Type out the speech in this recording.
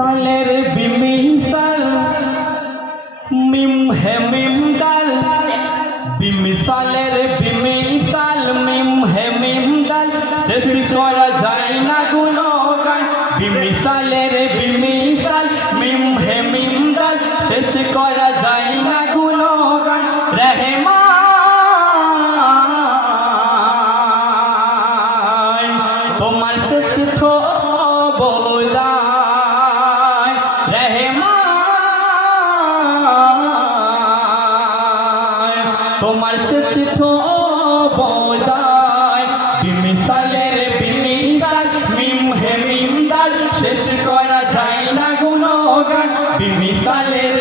বিমিসালের বিমিসাল মিম হে মিম দাল বিমিসালের বিমিসাল মিম হে মিম দাল শেষ করা যায় না গুণগান বিমিসালের বিমিসাল মিম হে মিম দাল শেষ করা যায় না গুণগান রহমান তোমার শেষ খবরদার রহমান তোমার শেষ খবরদার বিমিসালের বিমিসাল মিম হে মিম দাল শেষ করা যায় না গুণগান বিমিসালের